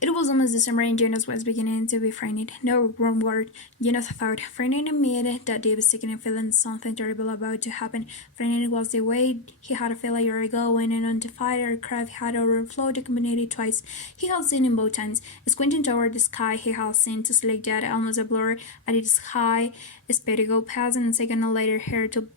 It was almost December and Jonas was beginning to be frightened. No wrong word, Jonas thought. Frightened amid that deep sickening feeling something terrible about to happen. Frightened was the way he had felt a year ago when an unidentified aircraft had overflowed the community twice. He had seen him both times. Squinting toward the sky, he had seen to slick jet, almost a blur at its high speed go past, and a second later heard to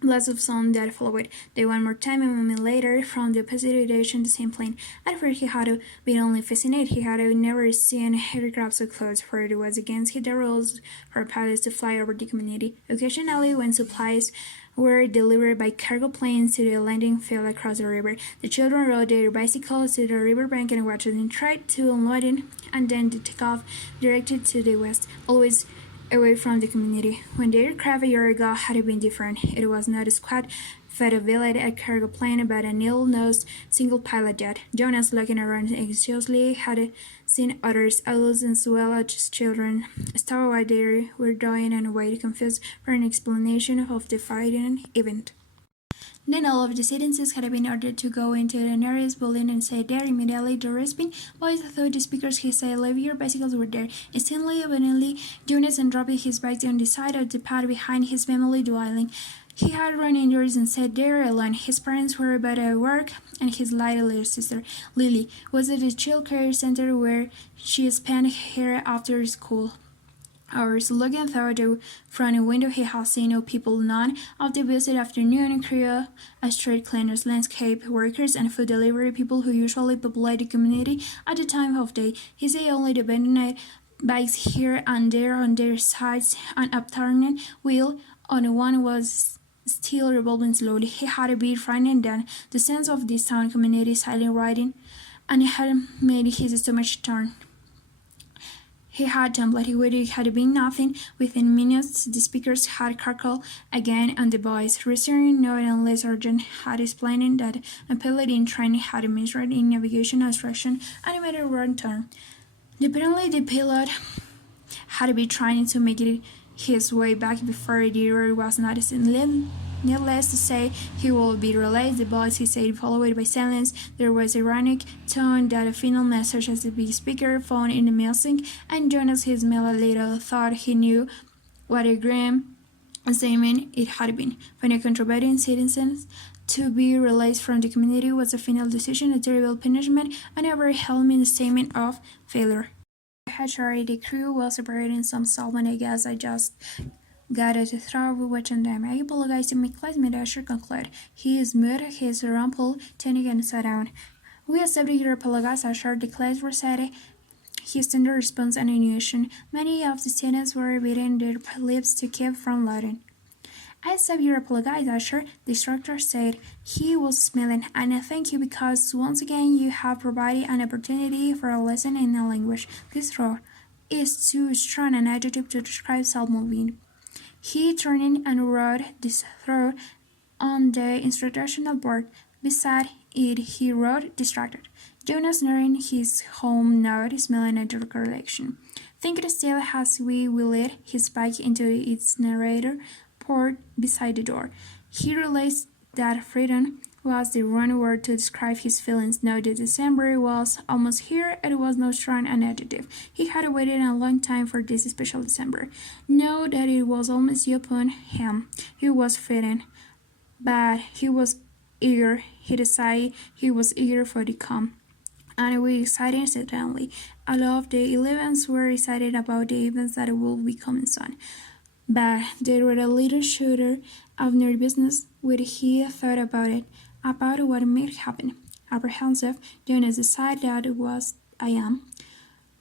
blast of sound that followed. They one more time, a moment later, from the opposite direction, the same plane. At first, he had been only fascinated. He had never seen aircraft so close, for it was against the rules for pilots to fly over the community. Occasionally, when supplies were delivered by cargo planes to the landing field across the river, the children rode their bicycles to the riverbank and watched them try to unload it, and then to take off directed to the west, always away from the community. When the aircraft a year ago had been different, it was not a squad fed-a-village a cargo plane, but an ill-nosed single-pilot jet. Jonas, looking around anxiously, had seen others, adults as well as children, stop what they were doing and wait, confused for an explanation of the frightening event. Then all of the citizens had been ordered to go into the nearest building and say there immediately. The resping boys thought the speakers he said leave your bicycles were there. Instantly, evidently, Jonas dropped his bike on the side of the path behind his family dwelling. He had run indoors and sat there alone. His parents were about at work, and his little sister, Lily, was at the child care center where she spent her after school hours. Looking through the front window, he had seen no people. None of the busy afternoon crew, street cleaners, landscape workers, and food delivery people who usually populate the community at the time of day. He saw only the abandoned bikes here and there on their sides. An upturned wheel on one was still revolving slowly. He had been frightened then. The sense of this town community silent riding and had made his stomach turn. He had tumbled. It would had been nothing. Within minutes, the speakers had cackled again, and the boys, returning no unless Sergeant had explained that a pilot in training had misread in navigation instruction and made a wrong turn. Apparently, the pilot had been trying to make it his way back before the error was noticed. Needless to say, he will be released. The boys, he said, followed by silence. There was ironic tone that a final message as the big speaker found in the music, and Jonas, his mellow little, thought he knew what a grim statement it had been. For the contributing citizens to be released from the community was a final decision, a terrible punishment, and a very helping statement of failure. Hatchery, the crew was separating some salmon. I guess I just got to throw watching them. I apologize to my classmate. I should conclude. He smoothed his rumpled tunic and sat down. We accepted your apologies, Asher. The class recited his tender response and intuition. Many of the students were biting their lips to keep from laughing. I accept your apologies, Asher, the instructor said. He was smiling, and I thank you because once again you have provided an opportunity for a lesson in a language. This roar is too strong an adjective to describe self-moving. He turned and wrote this throw on the instructional board. Beside it, he wrote distracted. Jonas nodding his home note, smiling at the recollection. Thinking still as we wheeled his bike into its narrator port beside the door. He realized that freedom was the wrong word to describe his feelings. Now that December was almost here, it was no strong an adjective. He had waited a long time for this special December. Now that it was almost upon him, he was fretting, but he was eager. He decided he was eager for the come. And we excited suddenly. All of the 11s were excited about the events that would be coming soon. But they were a little shorter of nervousness when he thought about what might happen. Apprehensive, Jonas decided that it was I am.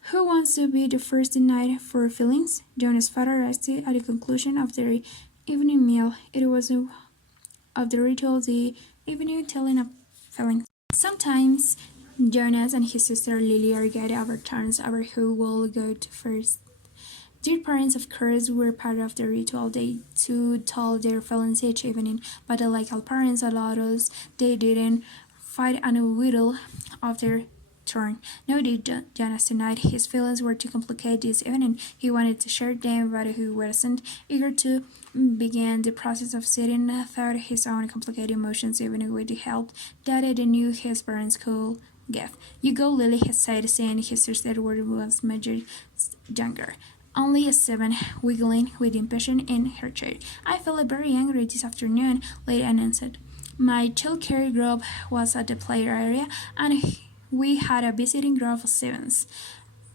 Who wants to be the first night for feelings? Jonas' father asked at the conclusion of their evening meal. It was of the ritual, the evening telling of feelings. Sometimes Jonas and his sister Lily argued over turns over who will go to first. Their parents, of course, were part of the ritual. They too told their feelings each evening, but like all parents allowed us, they didn't fight and whittle of their turn. No, did Jonas tonight. His feelings were too complicated this evening. He wanted to share them, but he wasn't eager to begin the process of sitting through his own complicated emotions, even with the help that he knew his parents could gift. You go, Lily, he said, seeing his sister Edward was much younger. Only a 7, wiggling with impatience in her chair. I felt very angry this afternoon, Lily announced. My childcare group was at the play area, and we had a visiting group of 7s.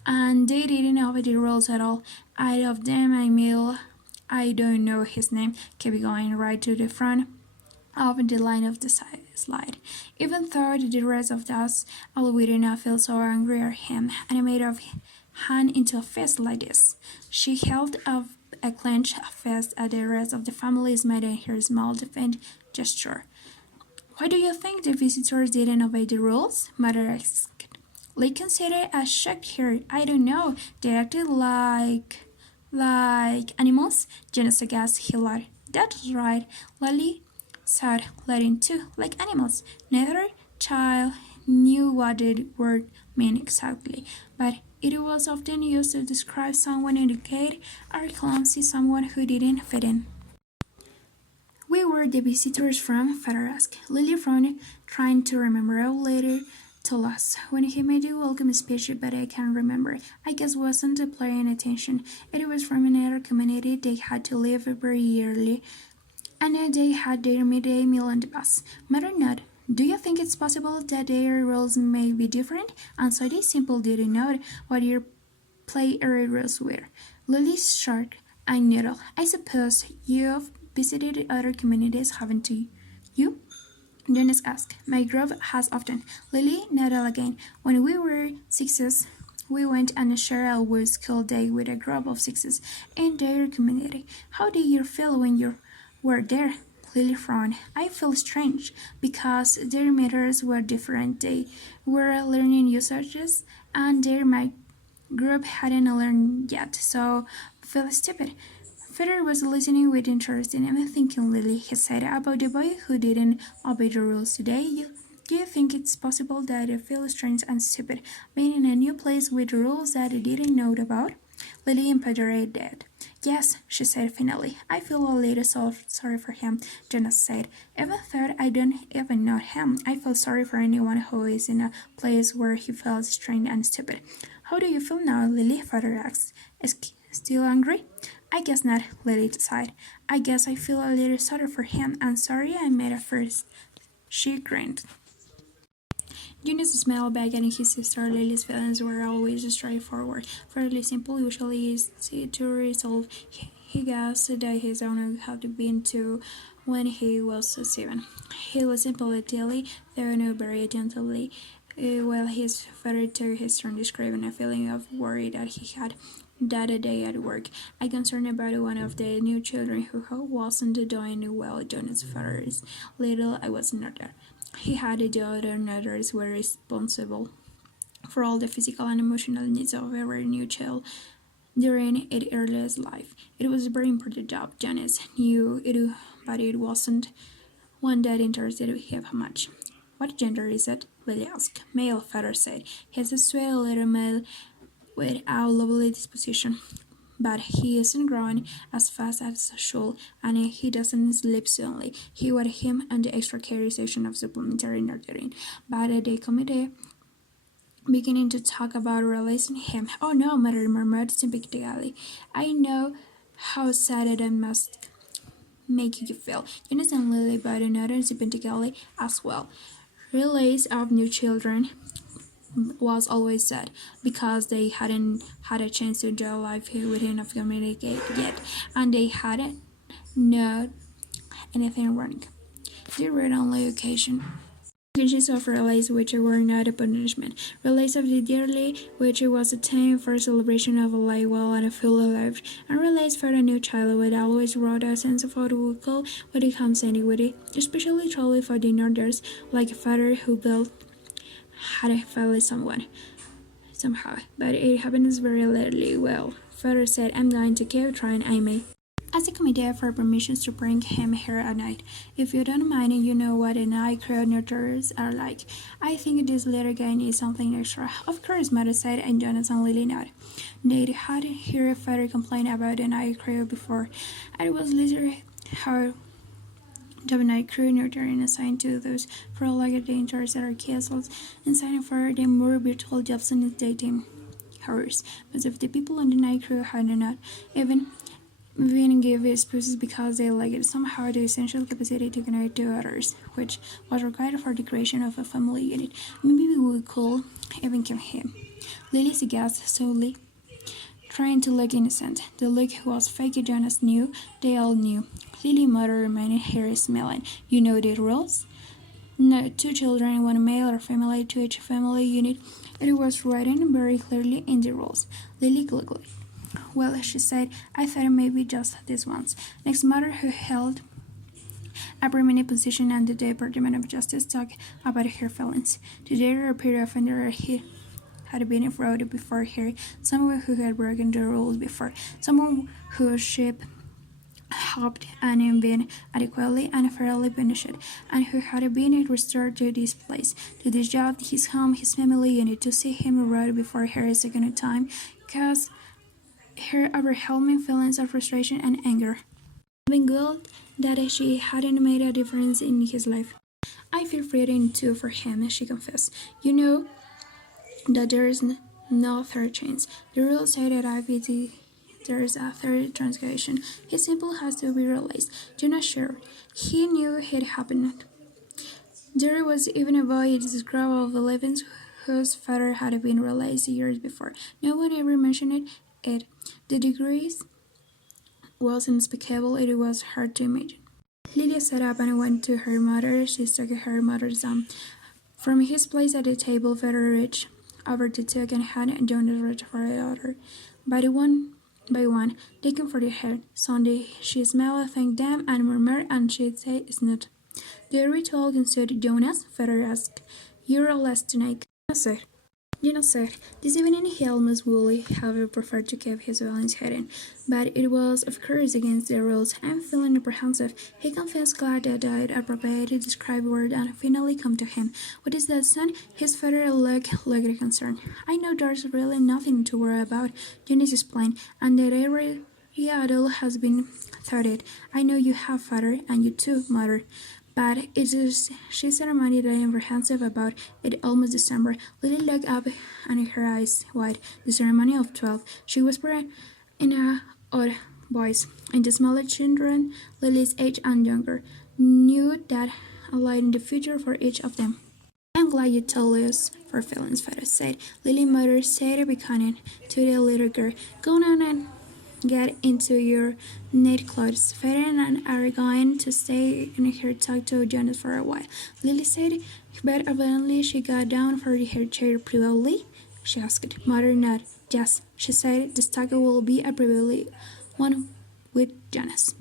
And they didn't know the rules at all. Out of them, I don't know his name, kept going right to the front of the line of the slide. Even though the rest of us all we did not feel so angry at him, and I made a hand into a fist like this. She held up a clenched fist at the rest of the family, making her small defiant gesture. Why do you think the visitors didn't obey the rules? Mother asked. Lee considered a shock here. I don't know. They acted like animals? Janus aghast, he lied. That's right. Lily said, letting too, like animals. Neither child knew what the word meant exactly, but it was often used to describe someone educated or clumsy, someone who didn't fit in. We were the visitors from, Father asked. Lily frowned, trying to remember how later told us when he made the welcome speech, but I can't remember. I guess wasn't paying attention. It was from another community. They had to leave very early, and they had their midday meal on the bus. Mother nodded. Do you think it's possible that their roles may be different? And so they simply didn't know what your play area rules were. Lily shrugged and nodded. I suppose you've visited other communities, haven't you? Dennis asked. My group has often. Lily nodded again. When we were 6s, we went and shared our school day with a group of 6s in their community. How did you feel when you were there? Lily frowned. I feel strange because their methods were different. They were learning usages and my group hadn't learned yet, so I felt stupid. Father was listening with interest and I'm thinking, Lily, he said, about the boy who didn't obey the rules today. Do you think it's possible that I feel strange and stupid being in a new place with rules that I didn't know about? Lily implored that. Yes, she said finally. I feel a little sorry for him, Jonas said. Even though I don't even know him, I feel sorry for anyone who is in a place where he feels strange and stupid. How do you feel now, Lily? Father asked. Still angry? I guess not, Lily sighed. I guess I feel a little sorry for him and sorry I made a first. She grinned. Eunice smiled back and his sister Lily's feelings were always straightforward, fairly simple, usually easy to resolve. He guessed that his own had been too when he was 7. He listened politely, though not very attentively, while his father took his turn describing a feeling of worry that he had that day at work. I concerned about one of the new children who wasn't doing well. Jonas' father is little. I was not there. He had the other others were responsible for all the physical and emotional needs of every new child during its earliest life. It was a very important job. Janice knew it, but it wasn't one that interested him much. What gender is it? Lily asked. Male, father said. He's a sweet little male with a lovely disposition, but he isn't growing as fast as should, and he doesn't sleep soundly. He wanted him and the extra care session of supplementary nurturing, but the committee beginning to talk about releasing him. Oh no, Mother murmured sympathetically. I know how sad it must make you feel. Jonas and Lily but another sympathetically as well. Release of new children was always sad because they hadn't had a chance to enjoy life within a community yet, and they hadn't known anything wrong. They were only occasions of release which were not a punishment. Release of the dearly, which was a time for celebration of a life well and a full life, and release for a new child would always brought a sense of unequal when it comes anyway, especially truly for the Northerners, like a father who built had a failed someone somehow, but it happens very rarely. Well, father said, I'm going to keep trying, I may. Ask the committee for permissions to bring him here at night. If you don't mind, you know what an eye crowd nurturers are like. I think this little guy needs something extra. Of course, Mother said, and Jonathan Lily nodded. They had heard father complain about an eye crowd before. It was later how job night crew nurturing assigned to those four-legged dancers at our castles and signing for the more virtual jobs in the daytime hours. Most of the people on the night crew had not even give spouses because they lacked somehow the essential capacity to connect to others, which was required for the creation of a family unit. Maybe we could even give him. Lily's guest solely trying to look innocent. The look was fake. Jonas knew. They all knew. Lily's mother reminded her, smiling, "You know the rules? No, 2 children, 1 male or female to each family unit." It was written very clearly in the rules. Lily giggled. "Well," she said, "I thought maybe just this once." Next mother, who held a prominent position at the Department of Justice, talked about her feelings. Today, a repeated offender had been brought before her, someone who had broken the rules before, someone whose ship hopped and been adequately and fairly punished, and who had been restored to this place, to this job, his home, his family unit. To see him brought before her a second time caused her overwhelming feelings of frustration and anger. Even guilt that she hadn't made a difference in his life. "I feel frightened too for him," she confessed. "You know that there is no third chance. The rules say that if there is a third transgression, he simply has to be released." Jonas sure. He knew it happened. There was even a boy in this group of 11 whose father had been released years before. No one ever mentioned it. The degrees was unspeakable. It was hard to imagine. Lydia sat up and went to her mother. She took her mother's arm. From his place at the table, Father reached over to take a hand and Jonas reached for the other. By one, they comforted her. Sunday, she smiled, thanked them, and murmured, and she'd say, "Snoot." The ritual ensued. "Jonas," Father asked, "you're last tonight." Jonas said, this evening he almost would have preferred to keep his feelings hidden, but it was, of course, against the rules. "I'm feeling apprehensive," he confessed, glad that the appropriate described word had finally come to him. "What is that, son?" His father looked concerned. "I know there's really nothing to worry about," Jonas explained, "and that every adult has been through it. I know you have, Father, and you too, Mother. But she's ceremony that I'm apprehensive about. It's almost December." Lily looked up and her eyes wide. "The ceremony of 12, she whispered in a odd voice. And the smaller children, Lily's age and younger, knew that a light in the future for each of them. "I'm glad you told us for feelings," Father said. Lily's mother said, beckoning to the little girl, "Go on and get into your neat clothes. Father and I are going to stay in here talk to Jonas for a while," Lily said, but evidently she got down from her chair. "Privately?" she asked. Mother nodded. "Yes," she said, "the talk will be a private one with Jonas."